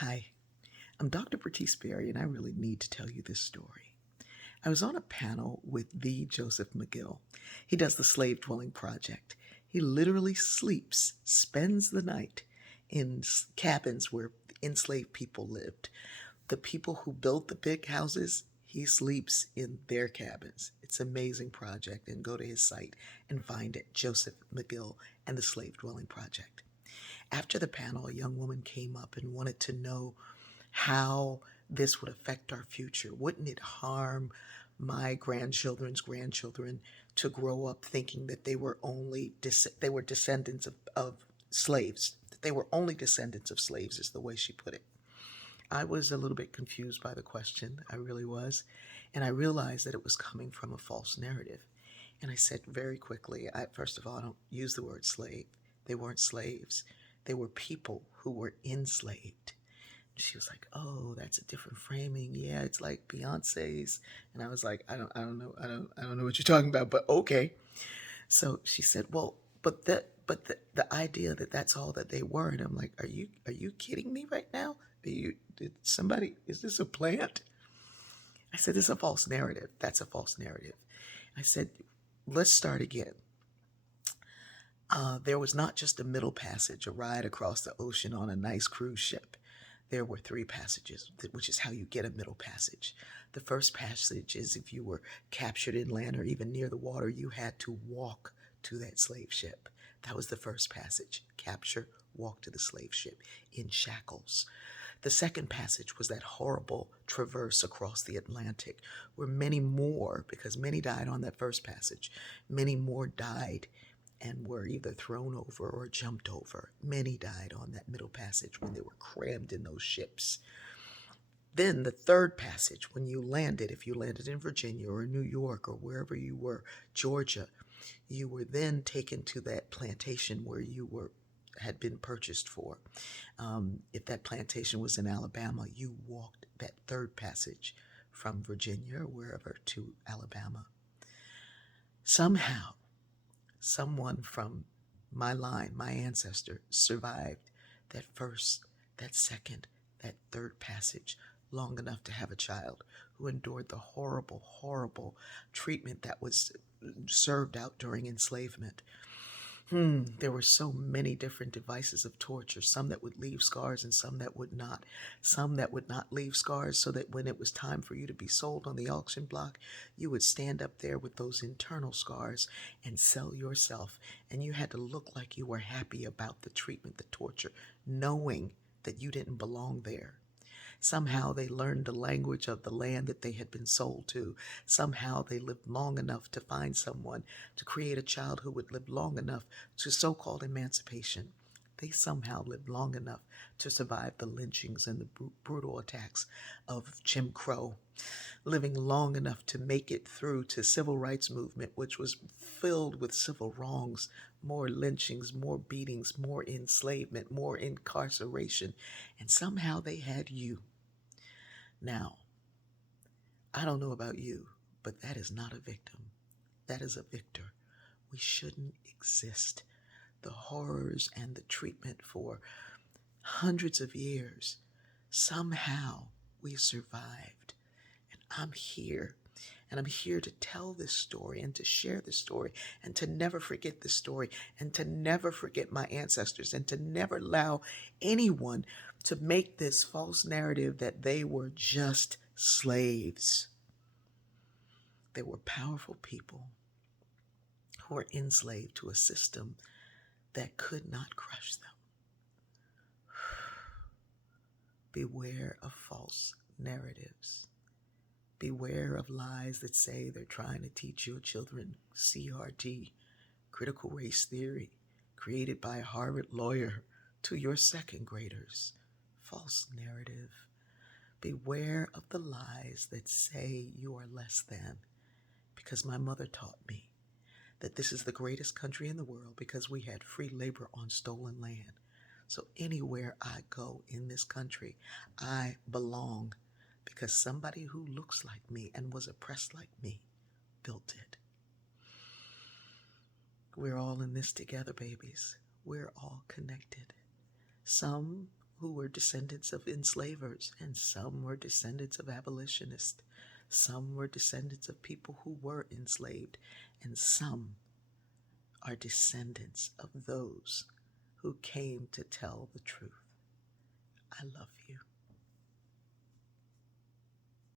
Hi, I'm Dr. Bertice Berry, and I really need to tell you this story. I was on a panel with the Joseph McGill. He does the Slave Dwelling Project. He literally sleeps, spends the night in cabins where enslaved people lived. The people who built the big houses, he sleeps in their cabins. It's an amazing project, and go to his site and find it, Joseph McGill and the Slave Dwelling Project. After the panel, a young woman came up and wanted to know how this would affect our future. Wouldn't it harm my grandchildren's grandchildren to grow up thinking that they were only they were descendants of slaves? That they were only descendants of slaves is the way she put it. I was a little bit confused by the question. I really was. And I realized that it was coming from a false narrative. And I said very quickly, first of all, I don't use the word slave. They weren't slaves. They were people who were enslaved. She was like, "Oh, that's a different framing. Yeah, it's like Beyonce's." And I was like, I don't know what you're talking about, but okay." So she said, "Well, but the idea that that's all that they were," and I'm like, "Are you kidding me right now? Did somebody? Is this a plant?" I said, "This is a false narrative. That's a false narrative." I said, "Let's start again. There was not just a middle passage, a ride across the ocean on a nice cruise ship. There were three passages, which is how you get a middle passage. The first passage is if you were captured inland or even near the water, you had to walk to that slave ship. That was the first passage. Capture, walk to the slave ship in shackles. The second passage was that horrible traverse across the Atlantic, where many more, because many died on that first passage, many more died and were either thrown over or jumped over. Many died on that middle passage when they were crammed in those ships. Then the third passage, when you landed, if you landed in Virginia or New York or wherever you were, Georgia, you were then taken to that plantation where you were had been purchased for. If that plantation was in Alabama, you walked that third passage from Virginia or wherever to Alabama. Somehow, someone from my line, my ancestor, survived that first, that second, that third passage long enough to have a child who endured the horrible, horrible treatment that was served out during enslavement. There were so many different devices of torture, some that would leave scars and some that would not. Some that would not leave scars, so that when it was time for you to be sold on the auction block, you would stand up there with those internal scars and sell yourself. And you had to look like you were happy about the treatment, the torture, knowing that you didn't belong there. Somehow they learned the language of the land that they had been sold to. Somehow they lived long enough to find someone to create a child who would live long enough to so called emancipation. They somehow lived long enough to survive the lynchings and the brutal attacks of Jim Crow, living long enough to make it through to civil rights movement, which was filled with civil wrongs, more lynchings, more beatings, more enslavement, more incarceration, and somehow they had you. Now, I don't know about you, but that is not a victim. That is a victor. We shouldn't exist. The horrors and the treatment for hundreds of years, somehow we survived. And I'm here. And I'm here to tell this story and to share this story and to never forget this story and to never forget my ancestors and to never allow anyone to make this false narrative that they were just slaves. They were powerful people who were enslaved to a system that could not crush them. Beware of false narratives. Beware of lies that say they're trying to teach your children CRT, critical race theory, created by a Harvard lawyer to your second graders. False narrative. Beware of the lies that say you are less than, because my mother taught me that this is the greatest country in the world because we had free labor on stolen land. So anywhere I go in this country, I belong because somebody who looks like me and was oppressed like me built it. We're all in this together, babies. We're all connected. Some who were descendants of enslavers, and some were descendants of abolitionists. Some were descendants of people who were enslaved, and some are descendants of those who came to tell the truth. I love you.